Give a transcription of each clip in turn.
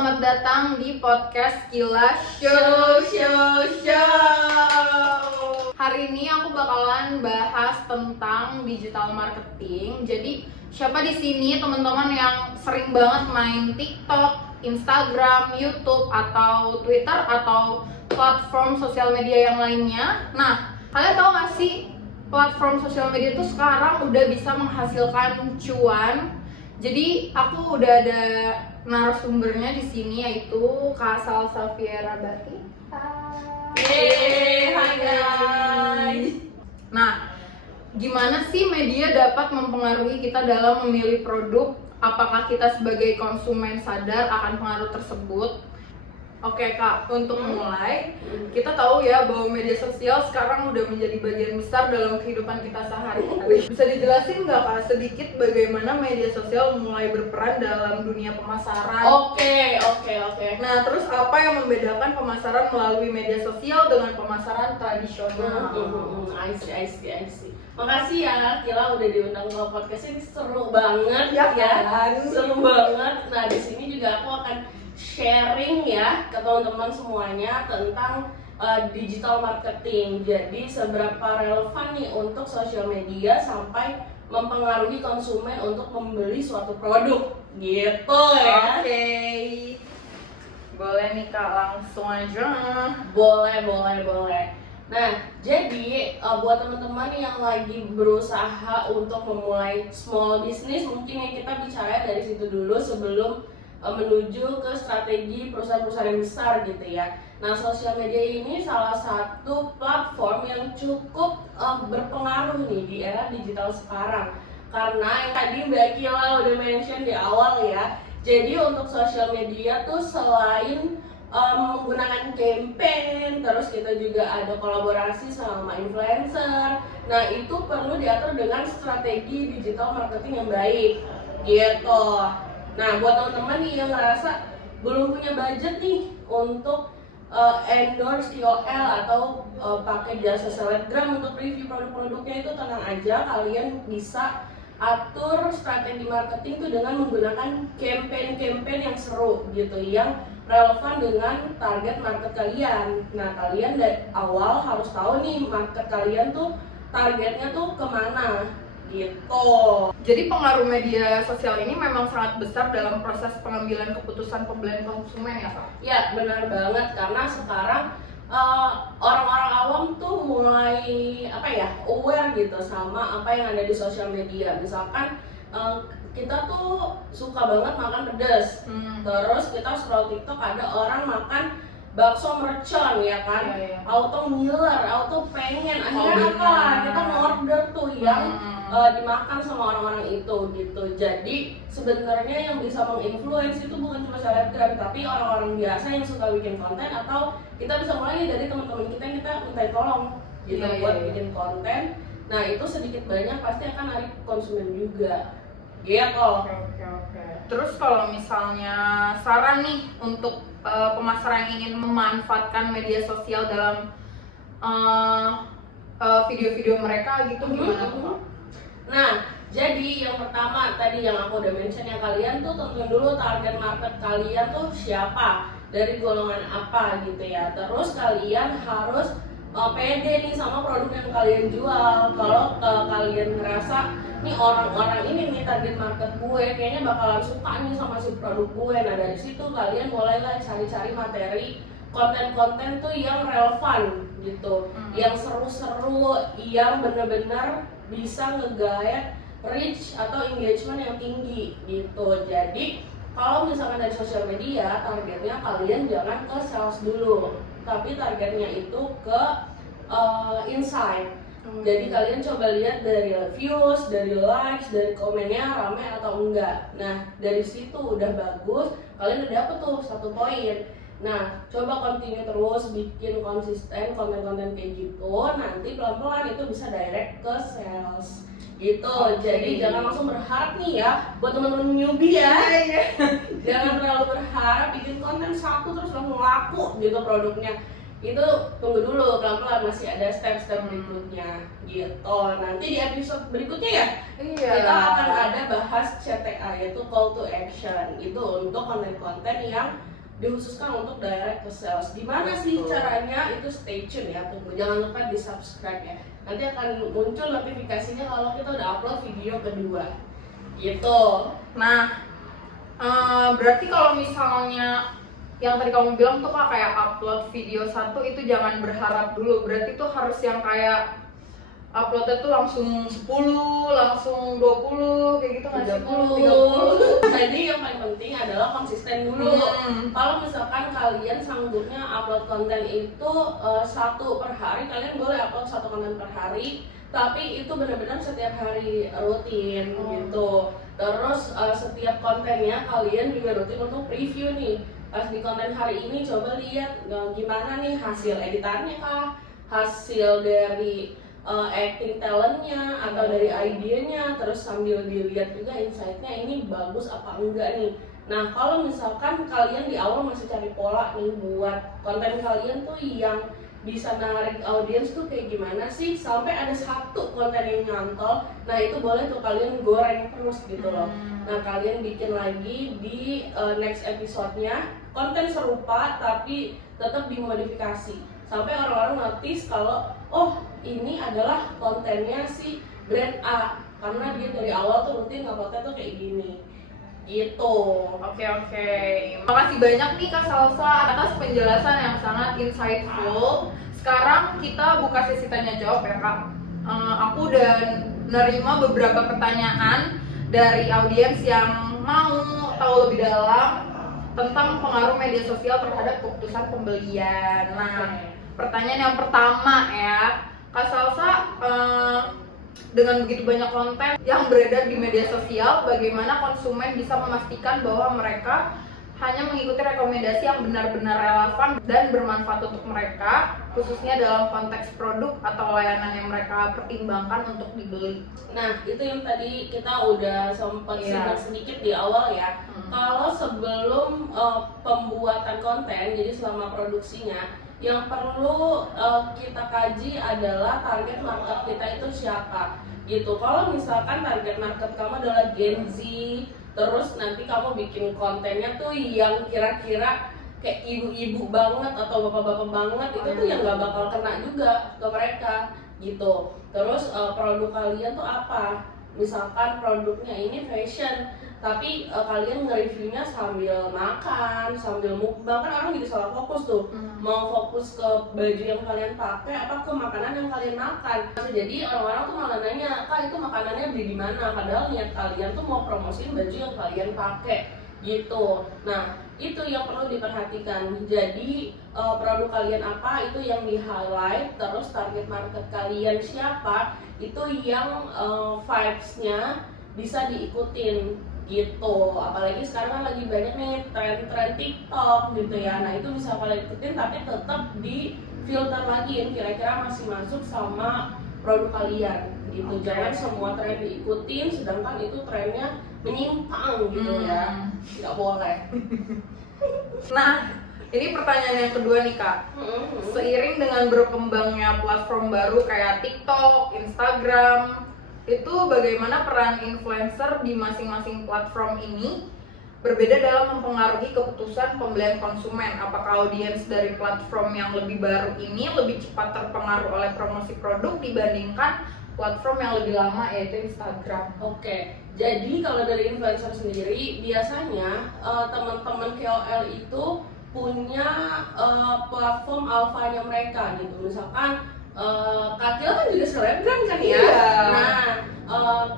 selamat datang di podcast Kilas Show. Hari ini aku bakalan bahas tentang digital marketing. Jadi siapa di sini teman-teman yang sering banget main TikTok, Instagram, YouTube, atau Twitter atau platform sosial media yang lainnya? Nah, kalian tahu nggak sih platform sosial media itu sekarang udah bisa menghasilkan cuan? Jadi aku udah ada narasumbernya di sini, yaitu Kak Salsa Fiera Bati. Hai guys. Nah, gimana sih media dapat mempengaruhi kita dalam memilih produk? Apakah kita sebagai konsumen sadar akan pengaruh tersebut? Oke Kak, untuk mulai, kita tahu ya bahwa media sosial sekarang udah menjadi bagian besar dalam kehidupan kita sehari-hari. Bisa dijelasin nggak Kak sedikit bagaimana media sosial mulai berperan dalam dunia pemasaran? Oke. Nah, terus apa yang membedakan pemasaran melalui media sosial dengan pemasaran tradisional? I see. Makasih ya Kila udah diundang ke podcast ini, seru banget Ya kan? Seru banget. Nah, di sini juga aku akan sharing ya ke teman-teman semuanya tentang digital marketing. Jadi seberapa relevan nih untuk sosial media sampai mempengaruhi konsumen untuk membeli suatu produk gitu ya. Oke. Boleh nih Kak, langsung aja. Boleh. Nah, jadi buat teman-teman yang lagi berusaha untuk memulai small business, mungkin yang kita bicara dari situ dulu sebelum menuju ke strategi perusahaan-perusahaan yang besar gitu ya. Nah, sosial media ini salah satu platform yang cukup berpengaruh nih di era digital sekarang. Karena yang tadi Mbak Kila udah mention di awal ya. Jadi untuk sosial media tuh selain menggunakan campaign, terus kita juga ada kolaborasi sama influencer. Nah, itu perlu diatur dengan strategi digital marketing yang baik gitu. Nah, buat teman-teman nih yang ngerasa belum punya budget nih untuk endorse KOL atau pakai jasa selebgram untuk review produk-produknya, itu tenang aja, kalian bisa atur strategi marketing itu dengan menggunakan campaign-campaign yang seru gitu, yang relevan dengan target market kalian. Nah, kalian dari awal harus tahu nih market kalian tuh targetnya tuh kemana gitu. Jadi pengaruh media sosial ini memang sangat besar dalam proses pengambilan keputusan pembelian konsumen ya Kak? Ya, benar banget, karena sekarang orang-orang awam tuh mulai aware gitu sama apa yang ada di sosial media. Misalkan kita tuh suka banget makan pedas, terus kita scroll TikTok ada orang makan bakso mercon ya kan, auto ngiler, auto pengen, akhirnya apa? Kita order tuh yang dimakan sama orang-orang itu gitu. Jadi sebenarnya yang bisa menginfluence itu bukan cuma selebgram, tapi orang-orang biasa yang suka bikin konten, atau kita bisa mulai dari teman-teman kita yang kita minta tolong gitu buat bikin konten. Nah, itu sedikit banyak pasti akan narik konsumen juga gitu. Oke. Terus kalau misalnya saran nih untuk pemasaran yang ingin memanfaatkan media sosial dalam video-video mereka gitu, gimana tuh Kak? Nah, jadi yang pertama tadi yang aku udah mention ya, kalian tuh tentuin dulu target market kalian tuh siapa, dari golongan apa gitu ya. Terus kalian harus pede nih sama produk yang kalian jual. Kalau kalian ngerasa nih orang-orang ini nih target market gue, kayaknya bakalan suka nih sama si produk gue. Nah, dari situ kalian mulailah cari-cari materi konten-konten tuh yang relevan gitu, yang seru-seru, yang bener-bener bisa nge-guide reach atau engagement yang tinggi gitu. Jadi kalau misalkan dari sosial media, targetnya kalian jangan ke sales dulu, tapi targetnya itu ke insight. Jadi kalian coba lihat dari views, dari likes, dari komennya rame atau enggak. Nah, dari situ udah bagus, kalian udah dapet tuh 1 poin. Nah, coba continue terus bikin konsisten konten-konten kayak gitu, nanti pelan-pelan itu bisa direct ke sales gitu. Jadi jangan langsung berharap nih ya, buat teman-teman newbie ya. Jangan terlalu berharap bikin konten satu terus langsung laku gitu produknya. Itu tunggu dulu, pelan-pelan, masih ada step-step berikutnya gitu. Nanti di episode berikutnya ya, kita akan ada bahas CTA, yaitu call to action. Itu untuk konten-konten yang dikhususkan untuk direct ke sales. Gimana sih caranya? Itu stay tune ya, tunggu, jangan lupa di subscribe ya. Nanti akan muncul notifikasinya kalau kita udah upload video kedua gitu. Nah, berarti kalau misalnya yang tadi kamu bilang tuh Kak, kayak upload video satu itu jangan berharap dulu. Berarti tuh harus yang kayak uploadnya tuh langsung 10, langsung 20, kayak gitu nggak sih? 30. Jadi yang paling penting adalah konsisten dulu. Kalau misalkan kalian sanggupnya upload konten itu satu per hari, kalian boleh upload satu konten per hari, tapi itu benar-benar setiap hari rutin gitu. Terus setiap kontennya kalian juga rutin untuk review nih. Pas di konten hari ini coba lihat gimana nih hasil editannya kah, hasil dari acting talentnya atau dari idenya, terus sambil dilihat juga insight-nya ini bagus apa enggak nih. Nah kalau misalkan kalian di awal masih cari pola nih buat konten kalian tuh yang bisa narik audiens tuh kayak gimana sih, sampai ada satu konten yang nyantol, nah itu boleh tuh kalian goreng terus gitu loh. Nah kalian bikin lagi di next episode-nya konten serupa tapi tetap dimodifikasi sampai orang-orang notice kalau oh ini adalah kontennya si brand A karena dia dari awal tuh rutin uploadnya tuh kayak gini gitu. Oke. Makasih banyak nih Kak Salsa atas penjelasan yang sangat insightful. Sekarang kita buka sesi tanya jawab ya Kak. Aku udah nerima beberapa pertanyaan dari audiens yang mau tahu lebih dalam tentang pengaruh media sosial terhadap keputusan pembelian. Nah, pertanyaan yang pertama ya, Kak Salsa, dengan begitu banyak konten yang beredar di media sosial, bagaimana konsumen bisa memastikan bahwa mereka hanya mengikuti rekomendasi yang benar-benar relevan dan bermanfaat untuk mereka, khususnya dalam konteks produk atau layanan yang mereka pertimbangkan untuk dibeli? Nah, itu yang tadi kita udah sempat singgung sedikit di awal ya. Kalau sebelum pembuatan konten, jadi selama produksinya, yang perlu kita kaji adalah target market kita itu siapa gitu. Kalau misalkan target market kamu adalah Gen Z, terus nanti kamu bikin kontennya tuh yang kira-kira kayak ibu-ibu banget atau bapak-bapak banget, itu tuh yang gak bakal kena juga ke mereka gitu. Terus produk kalian tuh apa? Misalkan produknya ini fashion, tapi kalian nge-reviewnya sambil makan, sambil mukbang, kan orang jadi salah fokus tuh. Mau fokus ke baju yang kalian pakai apa ke makanan yang kalian makan. Jadi orang-orang tuh malah nanya, Kak itu makanannya beli di mana? Padahal niat kalian tuh mau promosiin baju yang kalian pakai gitu. Nah itu yang perlu diperhatikan. Jadi produk kalian apa itu yang di highlight, terus target market kalian siapa itu yang vibes-nya bisa diikutin gitu. Apalagi sekarang kan lagi banyak nih tren-tren TikTok gitu ya. Nah itu bisa kalian ikutin tapi tetap di filter lagi kira-kira masih masuk sama produk kalian gitu. Jangan semua tren diikutin sedangkan itu trennya menyimpang gitu ya. Nggak boleh. Nah, ini pertanyaan yang kedua nih Kak. Seiring dengan berkembangnya platform baru kayak TikTok, Instagram, itu bagaimana peran influencer di masing-masing platform ini berbeda dalam mempengaruhi keputusan pembelian konsumen? Apakah audiens dari platform yang lebih baru ini lebih cepat terpengaruh oleh promosi produk dibandingkan platform yang lebih lama yaitu Instagram? Oke, jadi kalau dari influencer sendiri biasanya teman-teman KOL itu punya platform alfanya mereka gitu. Misalkan Kakila kan juga selebgram kan ya. Nah,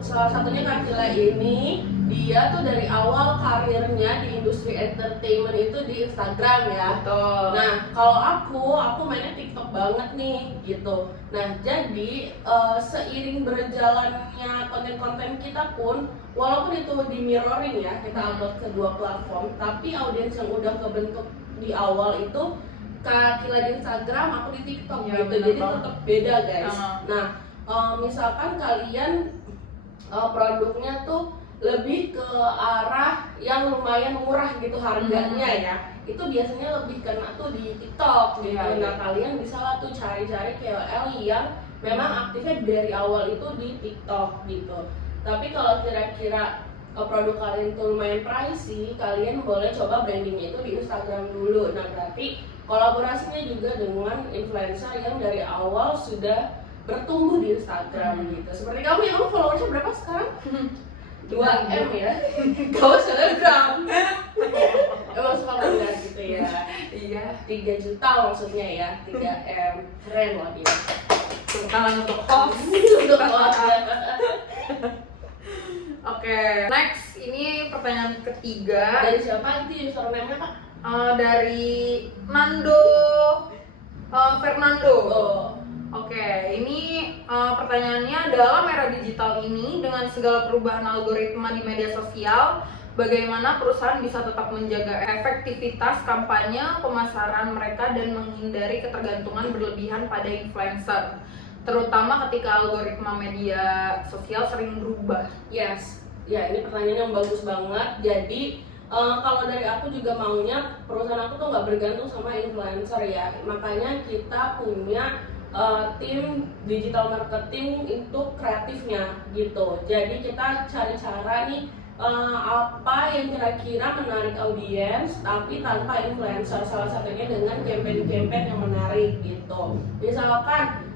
salah satunya Kakila ini dia tuh dari awal karirnya di industri entertainment itu di Instagram ya. Betul. Nah, kalau aku mainnya TikTok banget nih gitu. Nah, jadi seiring berjalannya konten-konten kita pun, walaupun itu di mirroring ya, kita upload ke dua platform, tapi audiens yang udah kebentuk di awal itu Kakila di Instagram, aku di TikTok ya, gitu. Jadi tetap beda guys. Nah, misalkan kalian produknya tuh lebih ke arah yang lumayan murah gitu harganya ya, itu biasanya lebih kena tuh di TikTok gitu. Nah kalian bisa lah tuh cari-cari KOL yang memang aktifnya dari awal itu di TikTok gitu. Tapi kalau kira-kira produk kalian tuh lumayan pricey, kalian boleh coba brandingnya itu di Instagram dulu. Nah berarti kolaborasinya juga dengan influencer yang dari awal sudah bertumbuh di Instagram gitu. Seperti kamu yang followersnya berapa sekarang? 2M ya? Kau selebgram. Emang suka bangga gitu ya. Iya. 3 juta maksudnya ya, 3M. Keren loh dia. Tangan untuk host. Untuk host. Oke, next ini pertanyaan ketiga Dari siapa itu username-nya Kak? dari Nando Fernando. Oh. Oke, ini pertanyaannya adalah era digital ini dengan segala perubahan algoritma di media sosial, bagaimana perusahaan bisa tetap menjaga efektivitas kampanye pemasaran mereka dan menghindari ketergantungan berlebihan pada influencer, terutama ketika algoritma media sosial sering berubah. Yes, ya ini pertanyaan yang bagus banget. Jadi kalau dari aku juga maunya perusahaan aku tuh nggak bergantung sama influencer ya. Makanya kita punya tim digital marketing untuk kreatifnya gitu. Jadi kita cari cara nih apa yang kira-kira menarik audiens tapi tanpa influencer, salah satunya dengan campaign-campaign yang menarik gitu. Misalkan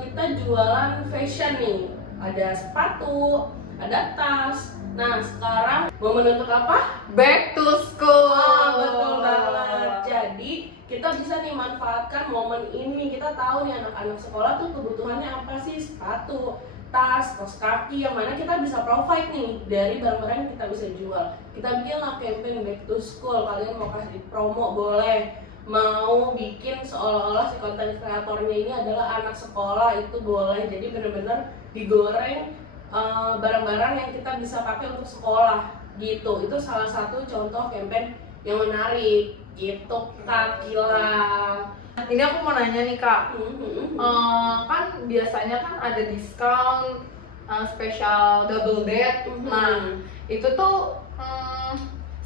kita jualan fashion nih, ada sepatu, ada tas. Nah sekarang mau menuntut apa? Back to school. Betul banget. Jadi kita bisa nih manfaatkan momen ini. Kita tahu nih anak-anak sekolah tuh kebutuhannya apa sih? Sepatu, tas, kaos kaki, yang mana kita bisa provide nih dari barang-barang yang kita bisa jual. Kita bikinlah campaign back to school. Kalian mau kasih promo boleh, mau bikin seolah-olah si konten kreatornya ini adalah anak sekolah itu boleh. Jadi bener-bener digoreng barang-barang yang kita bisa pakai untuk sekolah gitu. Itu salah satu contoh campaign yang menarik gitu Kak Kila. Ini aku mau nanya nih Kak, kan biasanya kan ada diskon spesial double date. Nah itu tuh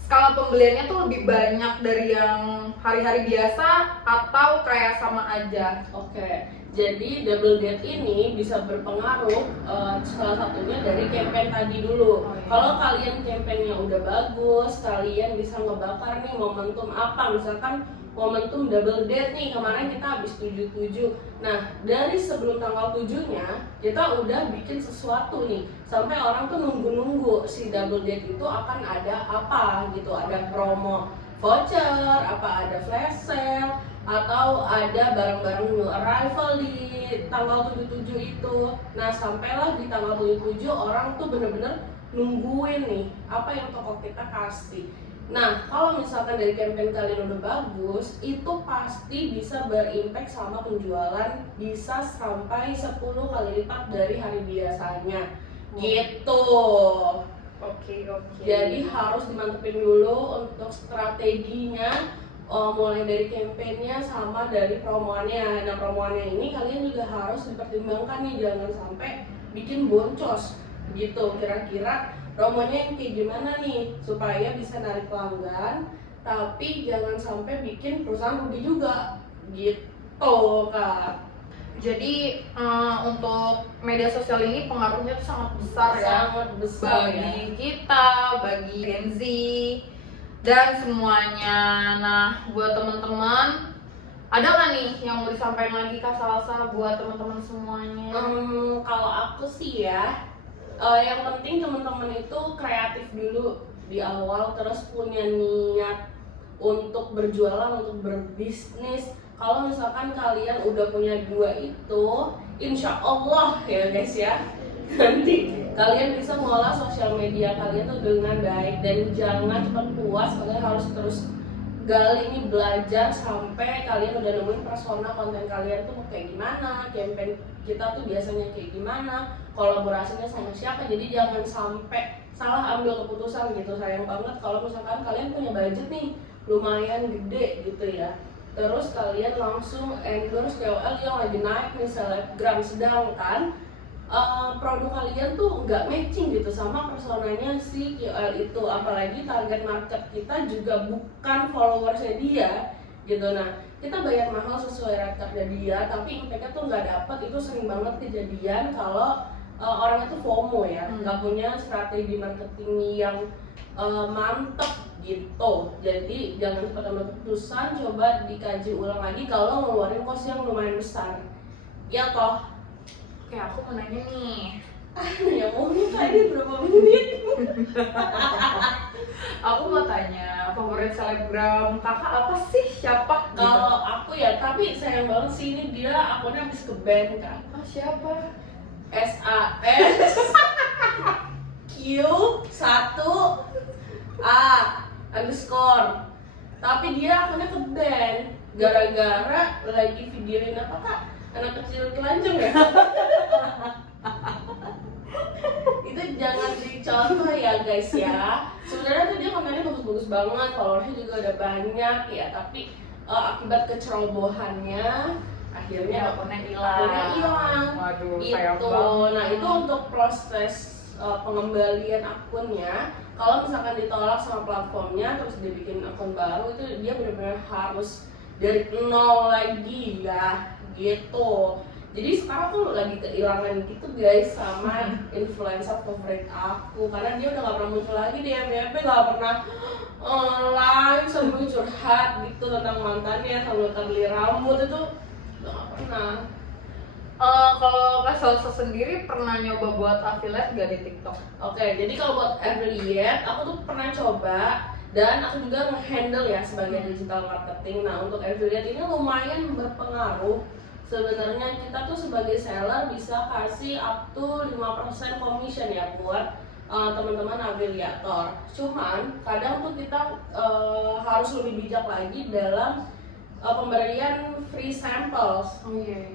skala pembeliannya tuh lebih banyak dari yang hari-hari biasa atau kayak sama aja? Oke, jadi double date ini bisa berpengaruh salah satunya dari campaign tadi dulu. Oh, iya. Kalau kalian campaignnya udah bagus, kalian bisa ngebakar nih momentum apa, misalkan momentum double date nih, kemarin kita habis 77. Nah, dari sebelum tanggal 7-nya, kita udah bikin sesuatu nih, sampai orang tuh nunggu-nunggu si double date itu akan ada apa gitu, ada promo voucher, apa ada flash sale, atau ada barang-barang new arrival di tanggal 77 itu. Nah, sampailah di tanggal 77 orang tuh bener-bener nungguin nih apa yang toko kita kasih. Nah, kalau misalkan dari campaign kalian udah bagus, itu pasti bisa berimpact sama penjualan, bisa sampai 10 kali lipat dari hari biasanya. Gitu. Oke. Jadi harus dimantepin dulu untuk strateginya, mulai dari campaignnya sama dari promoannya. Nah, promoannya ini kalian juga harus dipertimbangkan nih, jangan sampai bikin boncos gitu. Kira-kira promonya yang kayak gimana nih supaya bisa narik pelanggan, tapi jangan sampai bikin perusahaan rugi juga gitu Kak. Jadi untuk media sosial ini pengaruhnya tuh sangat besar ya, Sangat besar bagi kita, bagi Gen Z dan semuanya. Nah, buat teman-teman, ada nggak nih yang mau disampaikan lagi Kak Salsa buat teman-teman semuanya? Kalau aku sih ya, yang penting teman-teman itu kreatif dulu di awal, terus punya niat untuk berjualan, untuk berbisnis. Kalau misalkan kalian udah punya dua itu, insya Allah ya guys ya, nanti kalian bisa mengolah sosial media kalian tuh dengan baik. Dan jangan cepat puas, kalian harus terus gali nih, belajar sampai kalian udah nemuin persona konten kalian tuh kayak gimana, campaign kita tuh biasanya kayak gimana, kolaborasinya sama siapa. Jadi jangan sampai salah ambil keputusan gitu. Sayang banget kalau misalkan kalian punya budget nih lumayan gede gitu ya, terus kalian langsung endorse KOL yang lagi naik nih, selebgram, sedangkan produk kalian tuh nggak matching gitu sama personanya si KOL itu. Apalagi target market kita juga bukan followersnya dia gitu. Nah, kita bayar mahal sesuai rate dia, tapi impactnya tuh nggak dapet. Itu sering banget kejadian kalau orang itu FOMO ya, nggak punya strategi marketing yang mantep gitu. Jadi jangan cepat ambil keputusan, coba dikaji ulang lagi kalau ngeluarin cost yang lumayan besar. Ya toh. Oke, aku mau nanya nih. Ya mau nikah ini berapa menit? Aku mau tanya, favorit selebgram kakak apa sih? Siapa? Kalau aku ya, tapi sayang banget sih ini dia akunnya habis ke ban kan. Oh, siapa? SAS Q1 A underscore. Tapi dia akunnya ke ban gara-gara lagi videoin apa kak? Anak kecil telanjang ya? Itu jangan dicontoh ya guys ya. Sebenarnya tuh dia kontennya bagus-bagus banget, followersnya juga udah banyak ya, tapi akibat kecerobohannya akhirnya akunnya hilang. Waduh, sayang itu. banget. Nah itu untuk proses pengembalian akunnya. Kalau misalkan ditolak sama platformnya terus dia bikin akun baru, itu dia benar-benar harus dari nol lagi ya gitu. Jadi sekarang tuh lagi kehilangan gitu guys sama influencer favorit aku, karena dia udah gak pernah muncul lagi di FYP, gak pernah live sambil curhat gitu tentang mantannya sambil curly rambut, itu udah gak pernah. Kalau Kak Salsa sendiri pernah nyoba buat affiliate gak di TikTok? Oke, jadi kalau buat affiliate aku tuh pernah coba dan aku juga nge-handle ya sebagai digital marketing. Nah untuk affiliate ini lumayan berpengaruh. Sebenarnya kita tuh sebagai seller bisa kasih up to 5% commission ya buat teman-teman afiliator. Cuman kadang tuh kita harus lebih bijak lagi dalam pemberian free samples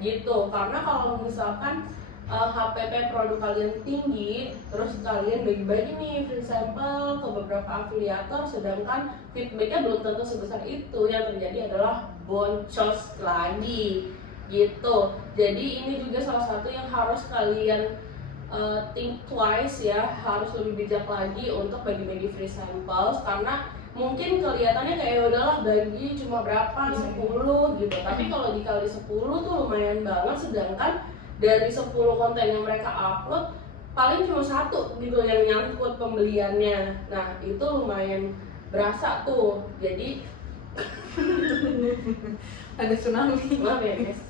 gitu, karena kalau misalkan HPP produk kalian tinggi terus kalian bagi-bagi nih free sample ke beberapa afiliator, sedangkan feedbacknya belum tentu sebesar itu, yang terjadi adalah boncos lagi gitu. Jadi ini juga salah satu yang harus kalian think twice ya, harus lebih bijak lagi untuk bagi-bagi free samples, karena mungkin kelihatannya kayak udahlah bagi cuma berapa, 10 gitu, tapi kalau dikali 10 tuh lumayan banget, sedangkan dari 10 konten yang mereka upload paling cuma 1 gitu yang nyangkut pembeliannya. Nah itu lumayan berasa tuh, jadi ada tsunami. maaf ya guys.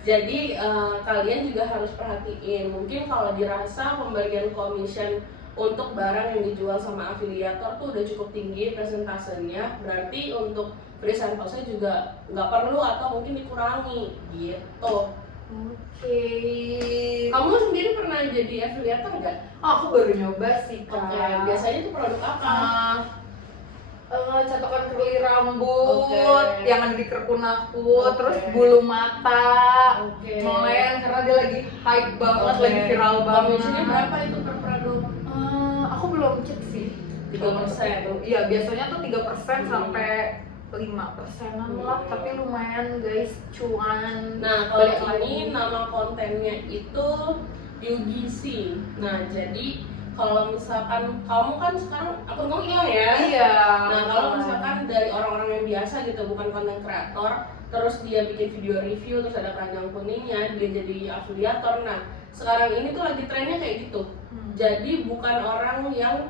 Jadi kalian juga harus perhatiin, mungkin kalau dirasa pemberian commission untuk barang yang dijual sama afiliator tuh udah cukup tinggi presentasenya, berarti untuk free samplesnya juga nggak perlu atau mungkin dikurangi gitu. Oke. Kamu sendiri pernah jadi afiliator nggak? Aku baru nyoba sih Kak. Oke, biasanya itu produk apa? Catokan curly rambut yang ada di kerukun aku, terus Oke. bulu mata, Oke. melen karena dia lagi hype banget, lagi viral banget. Commissionnya berapa itu per produk? Aku belum cek sih. 3%. Iya, biasanya tuh 3% sampai 5%-an lah, tapi lumayan guys, cuan. Nah Balik kalau lagi. ini nama kontennya itu UGC. Nah jadi kalau misalkan kamu kan sekarang akun kamu hilang ya? Iya. Nah kalau misalkan dari orang-orang yang biasa gitu, bukan konten kreator, terus dia bikin video review terus ada keranjang kuningnya, dia jadi afiliator. Nah sekarang ini tuh lagi trennya kayak gitu. Jadi bukan orang yang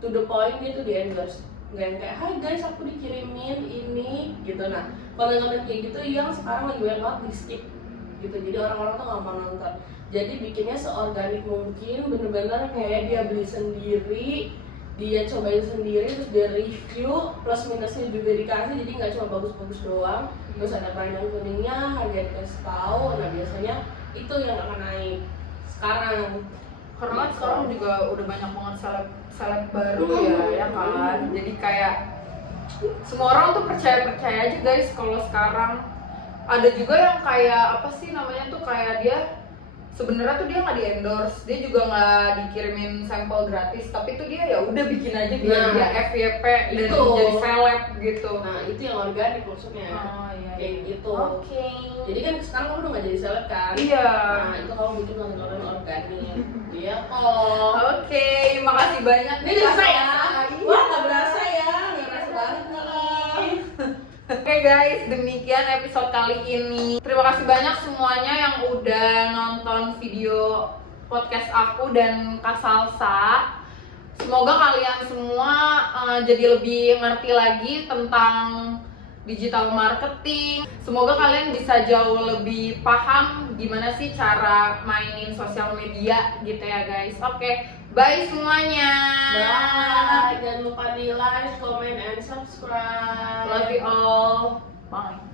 to the point gitu di endorse, nggak yang kayak hai guys aku dikirimin ini gitu. Nah konten-konten kayak gitu yang sekarang lagi banyak banget di skip gitu, jadi orang-orang tuh nggak mau nonton. Jadi bikinnya seorganik mungkin, bener-bener kayak dia beli sendiri, dia cobain sendiri, terus dia review, plus minusnya juga dikasih, jadi nggak cuma bagus-bagus doang. Terus ada keranjang kuningnya, harga dikasih tahu. Nah biasanya itu yang akan naik sekarang. Karena kan sekarang juga udah banyak banget seleb baru ya kan. Jadi kayak semua orang tuh percaya aja guys. Kalau sekarang ada juga yang kayak apa sih namanya tuh, kayak dia sebenarnya tuh dia nggak di endorse, dia juga nggak dikirimin sampel gratis, tapi tuh dia ya udah bikin aja biar dia FYP dan itu. jadi seleb gitu. Nah itu yang organik maksudnya. Iya, Kayak gitu. Oke. Jadi kan sekarang kamu udah gak jadi seleb kan? Iya. Nah itu kamu bikin konten-konten organik. Iya kok. Oke, makasih banyak. Ini berasa ya? Iya. Wah gak berasa ya, gak berasa banget nih. Oke guys, demikian episode kali ini. Terima kasih banyak semuanya yang udah nonton video podcast aku dan Kak Salsa. Semoga kalian semua jadi lebih ngerti lagi tentang digital marketing. Semoga kalian bisa jauh lebih paham gimana sih cara mainin sosial media gitu ya guys. Oke, bye semuanya. Bye. Jangan lupa di like, comment, and subscribe. Love you all. Bye.